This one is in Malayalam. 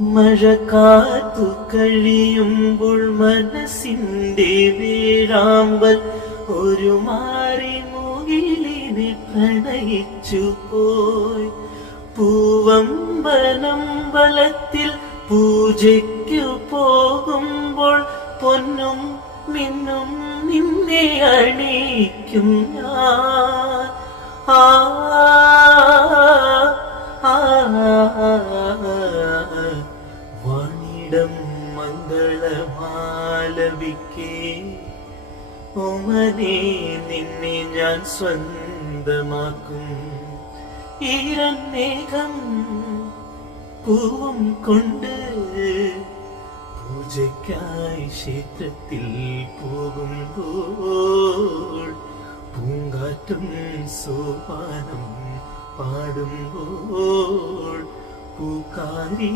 മഴ കാത്തു കഴിയുമ്പോൾ മനസ്സിന്റെ വേഴാമ്പൽ ഒരു മാറി മുകിലിനെ പ്രണയിച്ചു പോയി. പൂവമ്പലത്തിൽ പൂജയ്ക്കു പോകുമ്പോൾ പൊന്നും മിന്നും നിന്നെ അണിയിക്കും ഞാൻ. ആ വാണിടം മംഗളമാലപിക്കേ ഓമനേ നിന്നെ ഞാൻ സ്വന്തമാക്കും. ഈരന്നേകം പൂവും കൊണ്ട് പൂജയ്ക്കായി ക്ഷേത്രത്തിൽ പോകുമ്പോൾ പൂങ്കാറ്റും സോപാനം പാടുമ്പോൾ പൂക്കാരി